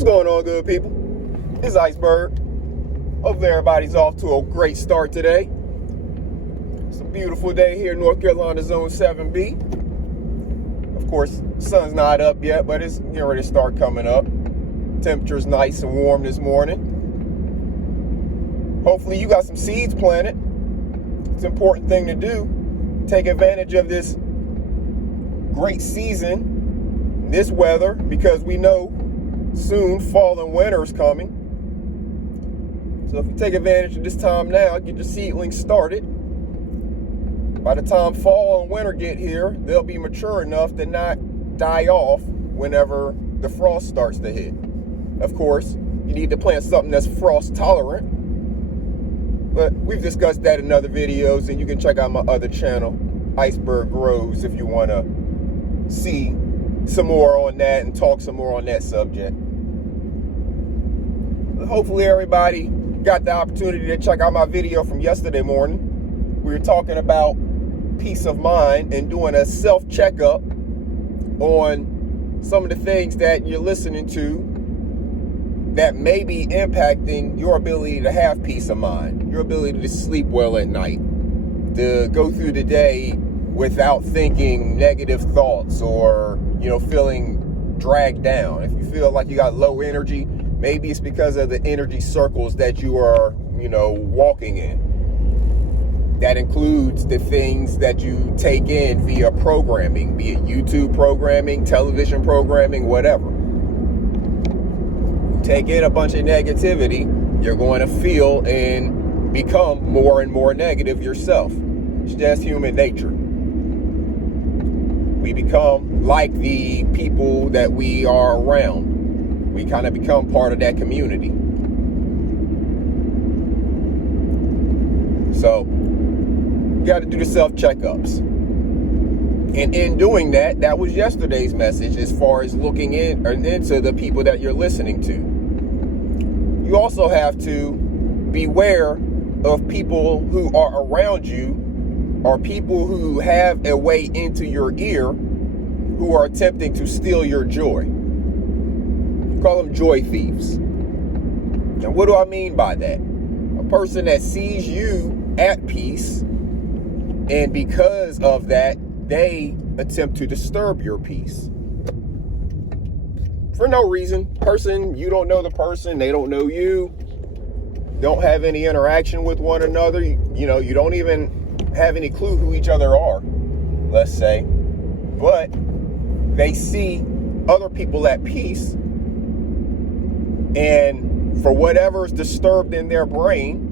What's going on, good people? It's Iceberg. Hopefully everybody's off to a great start today. It's a beautiful day here in North Carolina, Zone 7B. Of course, sun's not up yet, but it's getting ready to start coming up. Temperature's nice and warm this morning. Hopefully you got some seeds planted. It's an important thing to do. Take advantage of this great season, this weather, because we know soon fall and winter is coming. So if you take advantage of this time now, get your seedlings started. By the time fall and winter get here, they'll be mature enough to not die off whenever the frost starts to hit. Of course, you need to plant something that's frost tolerant. But we've discussed that in other videos, and you can check out my other channel, Iceberg Grows, if you want to see some more on that and talk some more on that subject. Hopefully everybody got the opportunity to check out my video from yesterday morning. We were talking about peace of mind and doing a self-checkup on some of the things that you're listening to that may be impacting your ability to have peace of mind, your ability to sleep well at night, to go through the day without thinking negative thoughts or, feeling dragged down. If you feel like you got low energy, maybe it's because of the energy circles that you are, walking in. That includes the things that you take in via programming, be it YouTube programming, television programming, whatever. You take in a bunch of negativity, you're going to feel and become more and more negative yourself. It's just human nature. We become like the people that we are around. We kind of become part of that community. So, you got to do the self-checkups. And in doing that, that was yesterday's message as far as looking in or into the people that you're listening to. You also have to beware of people who are around you or people who have a way into your ear who are attempting to steal your joy. Call them joy thieves. Now, what do I mean by that? A person that sees you at peace, and because of that, they attempt to disturb your peace. For no reason. You don't know the person, they don't know you, don't have any interaction with one another. You don't even have any clue who each other are, let's say. But they see other people at peace, and for whatever's disturbed in their brain,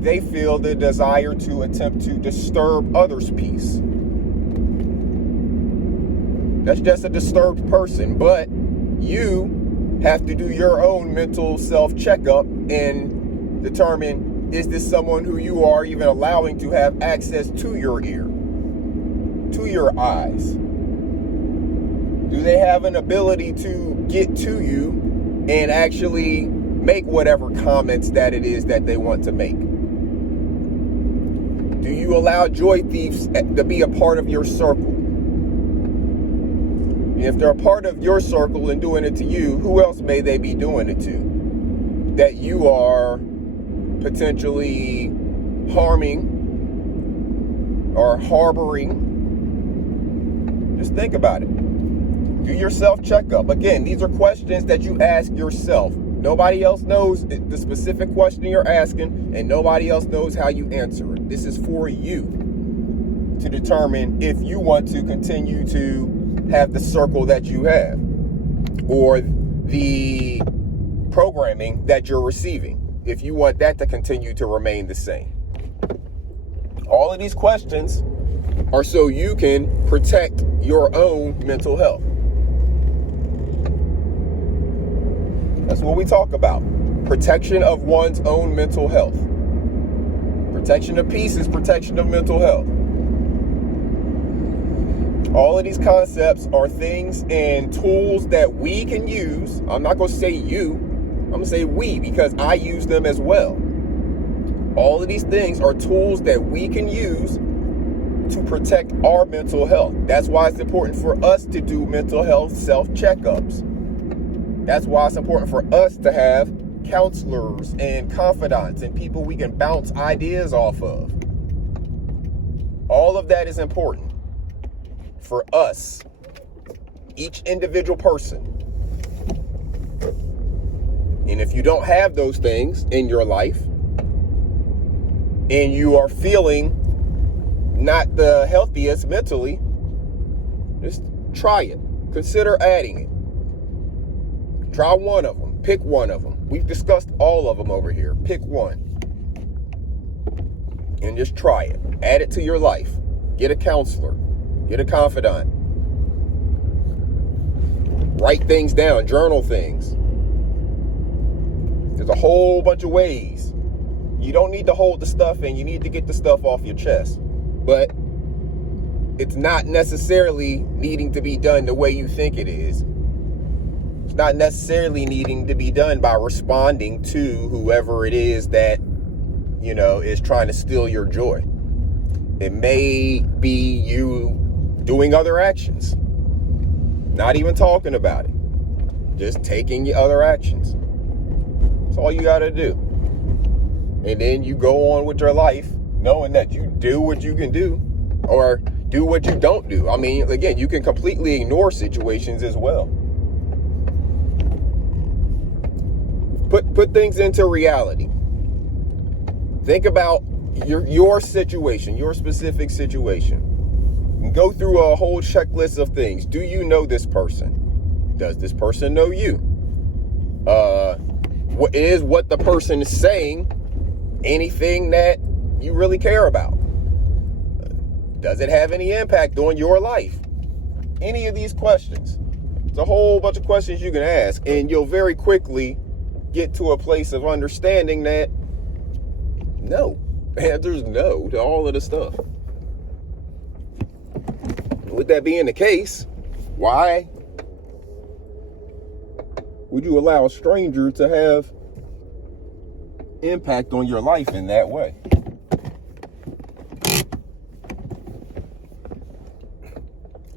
they feel the desire to attempt to disturb others' peace. That's just a disturbed person, but you have to do your own mental self-checkup and determine, is this someone who you are even allowing to have access to your ear, to your eyes? Do they have an ability to get to you and actually make whatever comments that it is that they want to make? Do you allow joy thieves to be a part of your circle? And if they're a part of your circle and doing it to you, who else may they be doing it to that you are potentially harming or harboring? Just think about it. Do your self-checkup. Again, these are questions that you ask yourself. Nobody else knows the specific question you're asking, and nobody else knows how you answer it. This is for you to determine if you want to continue to have the circle that you have or the programming that you're receiving, if you want that to continue to remain the same. All of these questions are so you can protect your own mental health. That's what we talk about. Protection of one's own mental health. Protection of peace is protection of mental health. All of these concepts are things and tools that we can use. I'm not going to say you. I'm going to say we, because I use them as well. All of these things are tools that we can use to protect our mental health. That's why it's important for us to do mental health self-checkups. That's why it's important for us to have counselors and confidants and people we can bounce ideas off of. All of that is important for us, each individual person. And if you don't have those things in your life and you are feeling not the healthiest mentally, just try it. Consider adding it. Try one of them. Pick one of them. We've discussed all of them over here. Pick one. And just try it. Add it to your life. Get a counselor. Get a confidant. Write things down. Journal things. There's a whole bunch of ways. You don't need to hold the stuff in. You need to get the stuff off your chest. But it's not necessarily needing to be done the way you think it is. It's not necessarily needing to be done by responding to whoever it is that, is trying to steal your joy. It may be you doing other actions. Not even talking about it. Just taking other actions. That's all you got to do. And then you go on with your life knowing that you do what you can do or do what you don't do. I mean, again, you can completely ignore situations as well. Put things into reality. Think about your situation, your specific situation. And go through a whole checklist of things. Do you know this person? Does this person know you? What the person is saying anything that you really care about? Does it have any impact on your life? Any of these questions. It's a whole bunch of questions you can ask, and you'll very quickly get to a place of understanding that no. Answer's no to all of the stuff. With that being the case, why would you allow a stranger to have impact on your life in that way?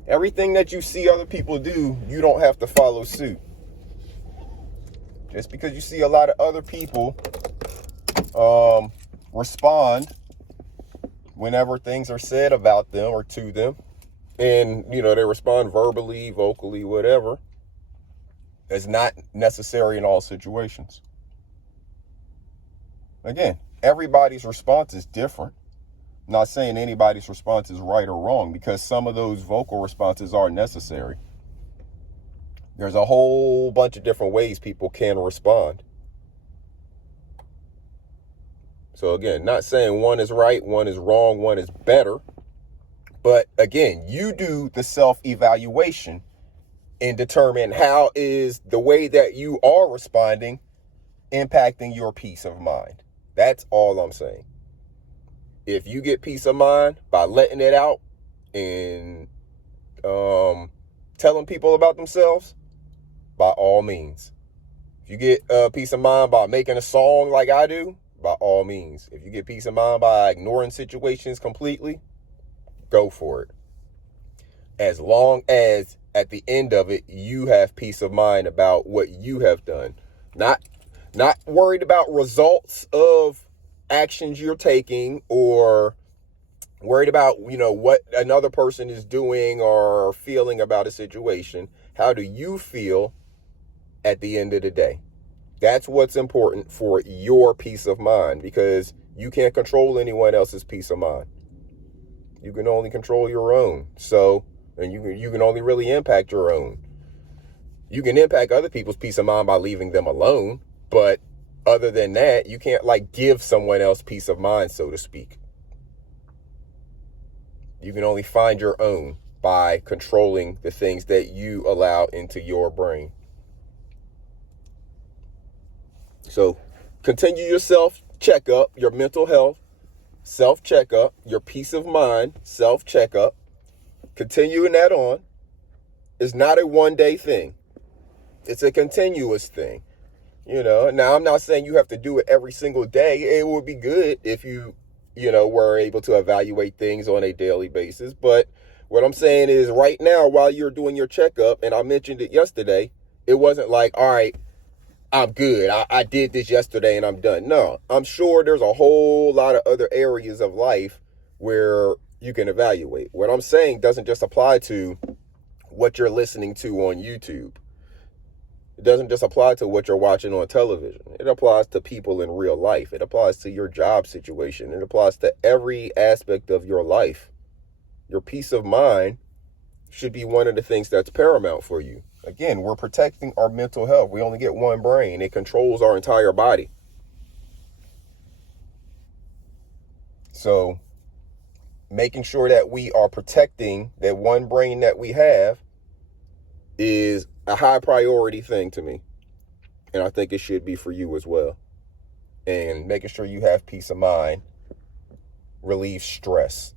Everything that you see other people do, you don't have to follow suit. Just because you see a lot of other people respond whenever things are said about them or to them, and they respond verbally, vocally, whatever, is not necessary in all situations. Again, everybody's response is different. I'm not saying anybody's response is right or wrong, because some of those vocal responses are necessary. There's a whole bunch of different ways people can respond. So again, not saying one is right, one is wrong, one is better. But again, you do the self-evaluation and determine how is the way that you are responding impacting your peace of mind. That's all I'm saying. If you get peace of mind by letting it out and telling people about themselves, by all means. If you get peace of mind by making a song like I do, by all means. If you get peace of mind by ignoring situations completely, go for it. As long as at the end of it, you have peace of mind about what you have done. Not worried about results of actions you're taking, or worried about, what another person is doing or feeling about a situation. How do you feel at the end of the day? That's what's important for your peace of mind, because you can't control anyone else's peace of mind. You can only control your own. And you can only really impact your own. You can impact other people's peace of mind by leaving them alone, but other than that, you can't give someone else peace of mind, so to speak. You can only find your own by controlling the things that you allow into your brain. So continue your self-checkup, your mental health self-checkup, your peace of mind self-checkup. Continuing that on. It's not a one-day thing. It's a continuous thing. Now I'm not saying you have to do it every single day. It would be good if you were able to evaluate things on a daily basis. But what I'm saying is right now, while you're doing your checkup, and I mentioned it yesterday, It wasn't like, all right, I'm good. I did this yesterday and I'm done. No, I'm sure there's a whole lot of other areas of life where you can evaluate. What I'm saying doesn't just apply to what you're listening to on YouTube. It doesn't just apply to what you're watching on television. It applies to people in real life. It applies to your job situation. It applies to every aspect of your life. Your peace of mind should be one of the things that's paramount for you. Again, we're protecting our mental health. We only get one brain. It controls our entire body. So making sure that we are protecting that one brain that we have is a high priority thing to me. And I think it should be for you as well. And making sure you have peace of mind relieves stress.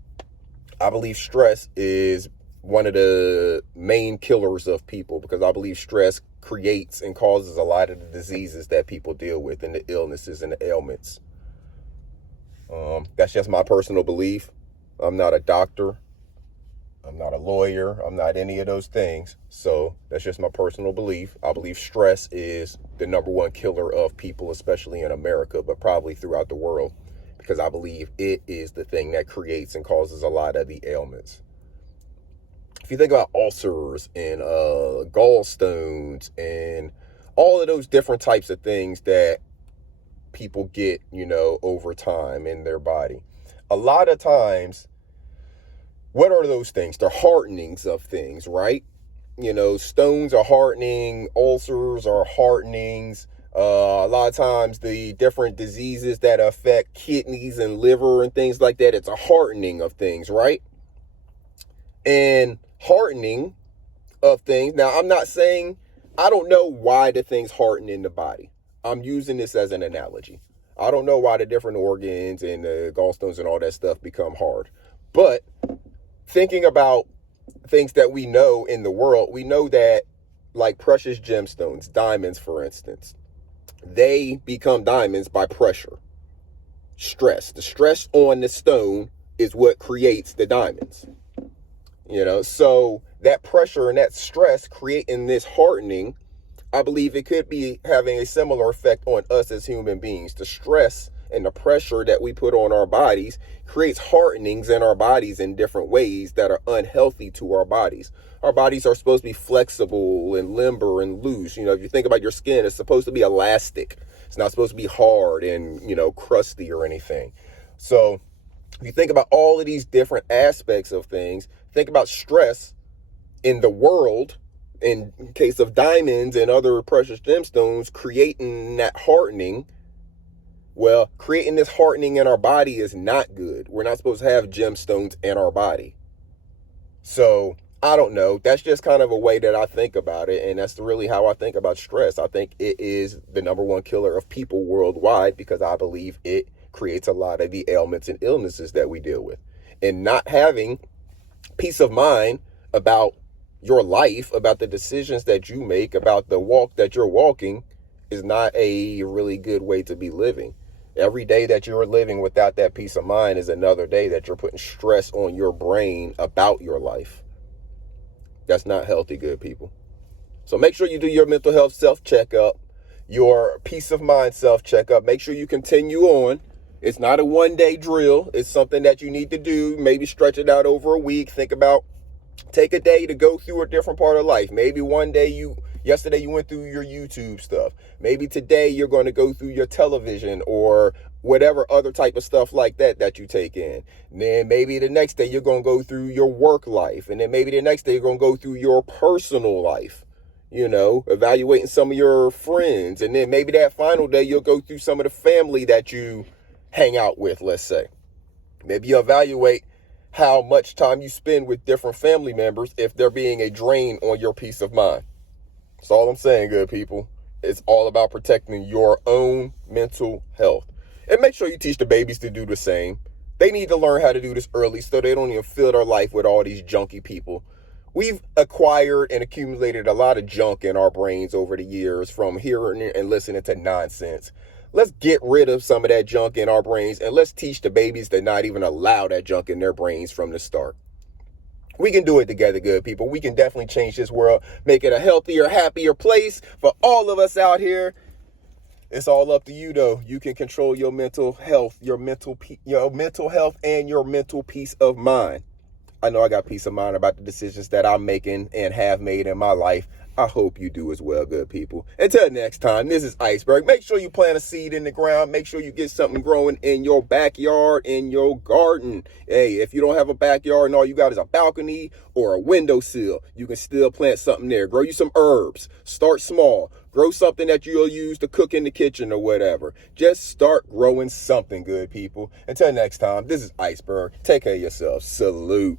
I believe stress is one of the main killers of people, because I believe stress creates and causes a lot of the diseases that people deal with, and the illnesses and the ailments. That's just my personal belief. I'm not a doctor. I'm not a lawyer. I'm not any of those things. So that's just my personal belief. I believe stress is the number one killer of people, especially in America, but probably throughout the world, because I believe it is the thing that creates and causes a lot of the ailments. If you think about ulcers and gallstones and all of those different types of things that people get, over time in their body, a lot of times, what are those things? They're hardenings of things, right? Stones are hardening, ulcers are hardenings. A lot of times the different diseases that affect kidneys and liver and things like that, it's a hardening of things, right? And hardening of things. Now, I'm not saying, I don't know why the things harden in the body. I'm using this as an analogy. I don't know why the different organs and the gallstones and all that stuff become hard. But thinking about things that we know in the world, we know that, like precious gemstones, diamonds, for instance, they become diamonds by pressure, stress. The stress on the stone is what creates the diamonds. So that pressure and that stress creating this hardening, I believe it could be having a similar effect on us as human beings. The stress and the pressure that we put on our bodies creates hardenings in our bodies in different ways that are unhealthy to our bodies. Our bodies are supposed to be flexible and limber and loose. If you think about your skin, it's supposed to be elastic. It's not supposed to be hard and, crusty or anything. So if you think about all of these different aspects of things, think about stress in the world, in case of diamonds and other precious gemstones, creating that hardening. Well, creating this hardening in our body is not good. We're not supposed to have gemstones in our body. So I don't know. That's just kind of a way that I think about it. And that's really how I think about stress. I think it is the number one killer of people worldwide, because I believe it creates a lot of the ailments and illnesses that we deal with. And not having peace of mind about your life, about the decisions that you make, about the walk that you're walking, is not a really good way to be living. Every day that you're living without that peace of mind is another day that you're putting stress on your brain about your life. That's not healthy, good people. So make sure you do your mental health self-checkup, your peace of mind self-checkup. Make sure you continue on. It's not a one-day drill. It's something that you need to do. Maybe stretch it out over a week. Think about, take a day to go through a different part of life. Maybe one day yesterday you went through your YouTube stuff. Maybe today you're going to go through your television or whatever other type of stuff like that you take in. And then maybe the next day you're going to go through your work life. And then maybe the next day you're going to go through your personal life, evaluating some of your friends. And then maybe that final day you'll go through some of the family that you hang out with, let's say. Maybe you evaluate how much time you spend with different family members if they're being a drain on your peace of mind. That's all I'm saying, good people. It's all about protecting your own mental health. And make sure you teach the babies to do the same. They need to learn how to do this early so they don't even fill their life with all these junky people. We've acquired and accumulated a lot of junk in our brains over the years from hearing and listening to nonsense. Let's get rid of some of that junk in our brains, and let's teach the babies to not even allow that junk in their brains from the start. We can do it together, good people. We can definitely change this world, make it a healthier, happier place for all of us out here. It's all up to you, though. You can control your mental health, your mental health, and your mental peace of mind. I know I got peace of mind about the decisions that I'm making and have made in my life. I hope you do as well, good people. Until next time, this is Iceberg. Make sure you plant a seed in the ground. Make sure you get something growing in your backyard, in your garden. Hey, if you don't have a backyard and all you got is a balcony or a windowsill, you can still plant something there. Grow you some herbs. Start small. Grow something that you'll use to cook in the kitchen or whatever. Just start growing something, good people. Until next time, this is Iceberg. Take care of yourself. Salute.